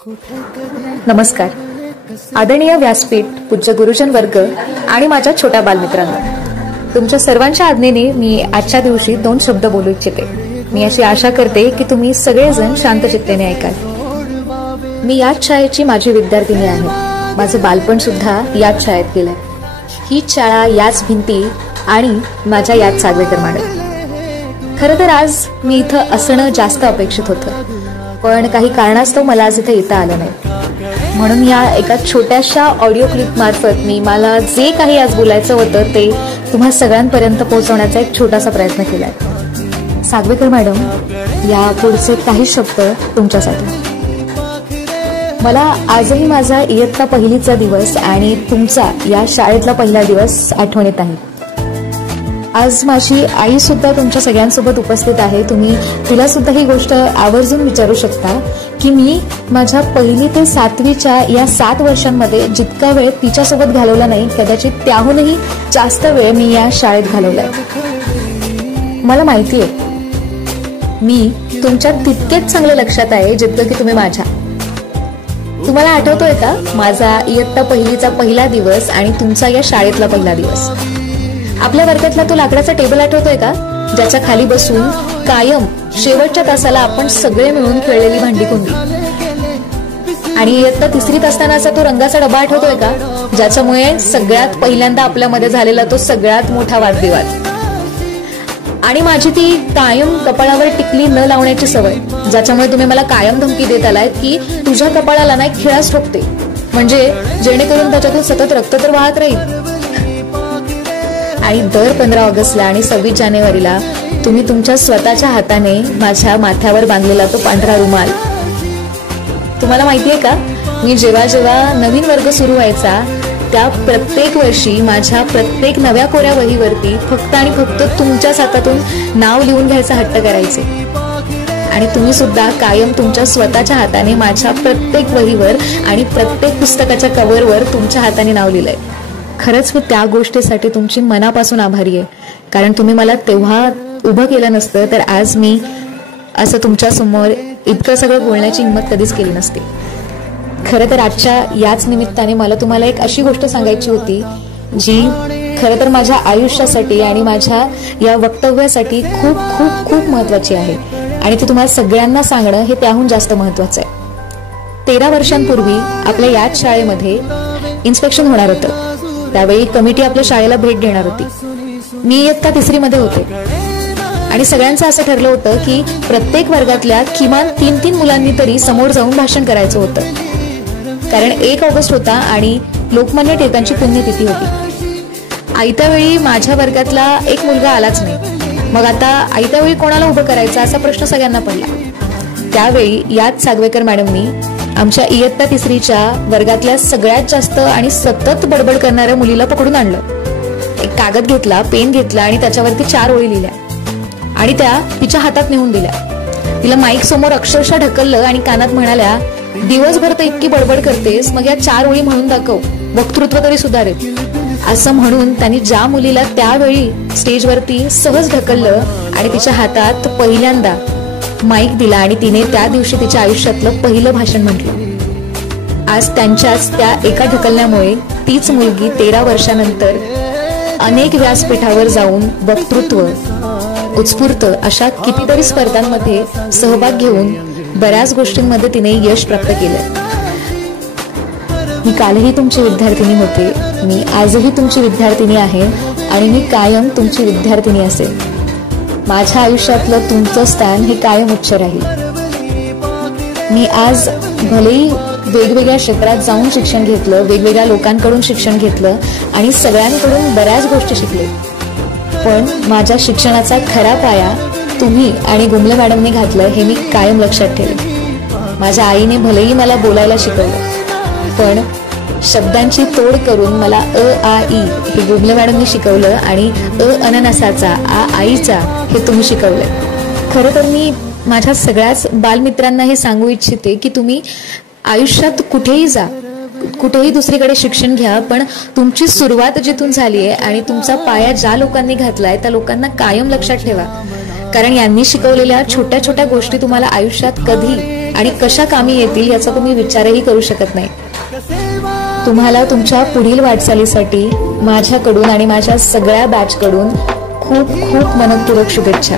नमस्कार. आदरणीय व्यासपीठ, पूज्य गुरुजन वर्ग आणि माझ्या छोट्या बालमित्रांनो, तुमच्या सर्वांच्या आज्ञेने मी आजच्या दिवशी 2 शब्द बोलू इच्छिते. मी अशी आशा करते की तुम्ही सगळेजण शांत चित्तेने ऐकाल. मी याच शाळेची माझी विद्यार्थिनी आहे. माझं बालपण सुद्धा याच शाळेत गेलंय. हीच शाळा, याच भिंती आणि माझ्या याच सागवेकर मॅडम. खरं तर आज मी इथं असणं जास्त अपेक्षित होतं, पण काही कारणास्तव मला आज इथे येता आलं नाही. म्हणून या एका छोट्याशा ऑडिओ क्लिप मार्फत मला जे काही आज बोलायचं होतं ते तुम्हा सगळ्यांपर्यंत पोहोचवण्याचा एक छोटासा प्रयत्न केलाय. सागवेकर मॅडम, या पुढचे काही शब्द तुमच्यासाठी. मला आजही माझा इयत्ता पहिलीचा दिवस आणि तुमचा या शाळेतला पहिला दिवस आठवणीत आहे. आज माझी आई सुद्धा तुमच्या सगळ्यांसोबत उपस्थित आहे. तुम्ही तिला सुद्धा ही गोष्ट आवर्जून विचारू शकता की मी माझ्या 1ली ते 7वीच्या या 7 वर्षांमध्ये जितका वेळ तिच्यासोबत घालवला नाही, कदाचित त्याहूनही जास्त वेळ मी या शाळेत घालवलाय. मला माहितीये मी तुमच्या तितकेच चांगले लक्षात आहे जितकं की तुम्ही माझ्या. तुम्हाला आठवतोय का माझा इयत्ता पहिलीचा पहिला दिवस आणि तुमचा या शाळेतला पहिला दिवस? आपल्या वर्गातला तो लाकडाचा टेबल आठवतोय का, ज्याच्या खाली बसून कायम शेवटच्या तासाला आपण सगळे मिळून खेळलेली भांडीकुंडी? आणि इयत्ता 3रीत असतानाचा तो रंगाचा डबा आठवतोय का, ज्याच्यामुळे सगळ्यात पहिल्यांदा आपल्यामध्ये झालेला तो सगळ्यात मोठा वादविवाद? आणि माझी ती कायम कपाळावर टिकली न लावण्याची सवय, ज्याच्यामुळे तुम्ही मला कायम धमकी देत आलाय की तुझ्या कपाळाला ना खिळाच ठोकते, म्हणजे जेणेकरून त्याच्यातून सतत रक्त तर वाहत राहील. आणि दर 15 ऑगस्टला आणि 26 जानेवारीला तुम्ही तुमच्या स्वतःच्या हाताने माझ्या माथ्यावर बांधलेला तो पांढरा रुमाल. तुम्हाला माहितीये का, मी जेव्हा जेव्हा नवीन वर्ग सुरू व्हायचा त्या प्रत्येक वर्षी माझ्या प्रत्येक नव्या कोऱ्या वहीवरती फक्त आणि फक्त तुमच्याच हातातून नाव लिहून घ्यायचा हट्ट करायचे. आणि तुम्ही सुद्धा कायम तुमच्या स्वतःच्या हाताने माझ्या प्रत्येक वहीवर आणि प्रत्येक पुस्तकाच्या कव्हरवर तुमच्या हाताने नाव लिहिलंय. खरंच मी त्या गोष्टीसाठी तुमची मनापासून आभारी आहे, कारण तुम्ही मला तेव्हा उभं केलं नसतं तर आज मी असं तुमच्या समोर इतकं सगळं बोलण्याची हिंमत कधीच केली नसती. खरं तर आजच्या याच निमित्ताने मला तुम्हाला एक अशी गोष्ट सांगायची होती जी खरं तर माझ्या आयुष्यासाठी आणि माझ्या या वक्तव्यासाठी खूप खूप खूप महत्वाची आहे, आणि ती तुम्हाला सगळ्यांना सांगणं हे त्याहून जास्त महत्वाचं आहे. 13 वर्षांपूर्वी आपल्या याच शाळेमध्ये इन्स्पेक्शन होणार होतं. त्यावेळी कमिटी आपल्या शाळेला भेट देणार होती. मी इयत्ता 3रीमध्ये होते आणि सगळ्यांचं असं ठरलं होतं की प्रत्येक वर्गातल्या किमान 3 मुलांनी तरी समोर जाऊन भाषण करायचं होतं, कारण 1 ऑगस्ट होता आणि लोकमान्य टिळकांची पुण्यतिथी होती. आयत्या वेळी माझ्या वर्गातला एक मुलगा आलाच नाही. मग आता आयत्या वेळी कोणाला उभं करायचं असा प्रश्न सगळ्यांना पडला. त्यावेळी याच सागवेकर मॅडमनी आमच्या इयत्ता 3रीच्या वर्गातल्या सगळ्यात जास्त आणि सतत बडबड करणाऱ्या मुलीला पकडून आणलं. एक कागद घेतला, पेन घेतला आणि त्याच्यावरती 4 ओळी लिहिल्या आणि त्या तिच्या हातात नेऊन दिल्या. तिला माईक समोर अक्षरशः ढकललं आणि कानात म्हणाल्या, दिवसभर तर इतकी बडबड करतेस, मग या 4 ओळी म्हणून दाखव, वक्तृत्व तरी सुधारेल. असं म्हणून त्यांनी ज्या मुलीला त्यावेळी स्टेजवरती सहज ढकललं आणि तिच्या हातात पहिल्यांदा माईक दिला आणि तिने त्या दिवशी तिच्या आयुष्यातलं पहिलं भाषण म्हटलं. आज त्यांच्याच त्या एका ढकलण्यामुळे तीच मुलगी 13 वर्षानंतर अनेक व्यासपीठावर जाऊन वक्तृत्व, उत्स्फूर्त अशा कितीतरी स्पर्धांमध्ये सहभाग घेऊन बऱ्याच गोष्टींमध्ये तिने यश प्राप्त केलं. मी कालही तुमची विद्यार्थिनी होते, मी आजही तुमची विद्यार्थिनी आहे आणि मी कायम तुमची विद्यार्थिनी असेल. माझ्या आयुष्यातलं तुमचं स्थान हे कायम उच्च राहील. मी आज भलेही वेगवेगळ्या क्षेत्रात जाऊन शिक्षण घेतलं, वेगवेगळ्या लोकांकडून शिक्षण घेतलं आणि सगळ्यांकडून बऱ्याच गोष्टी शिकले, पण माझ्या शिक्षणाचा खरा पाया तुम्ही आणि गुमले मॅडमने घातलं हे मी कायम लक्षात ठेवेन. माझ्या आईने भलेही मला बोलायला शिकवलं, पण शब्दांची तोड करून मला अ आ इ हे गुमले मॅडमने शिकवलं आणि अननसाचा आ आईचा हे तुम्ही शिकवलंय. खरं तर मी माझ्या सगळ्याच बालमित्रांना हे सांगू इच्छिते की तुम्ही आयुष्यात कुठेही जा, कुठेही दुसरीकडे शिक्षण घ्या, पण तुमची सुरुवात जिथून झाली आहे आणि तुमचा पाया ज्या लोकांनी घातलाय त्या लोकांना कायम लक्षात ठेवा, कारण यांनी शिकवलेल्या छोट्या छोट्या गोष्टी तुम्हाला आयुष्यात कधी आणि कशा कामी येतील याचा तुम्ही विचारही करू शकत नाही. तुम्हाला तुमच्या पुढील वाटचालीसाठी माझ्याकडून आणि माझ्या सगळ्या बॅचकडून खूप खूप मनपूर्वक शुभेच्छा.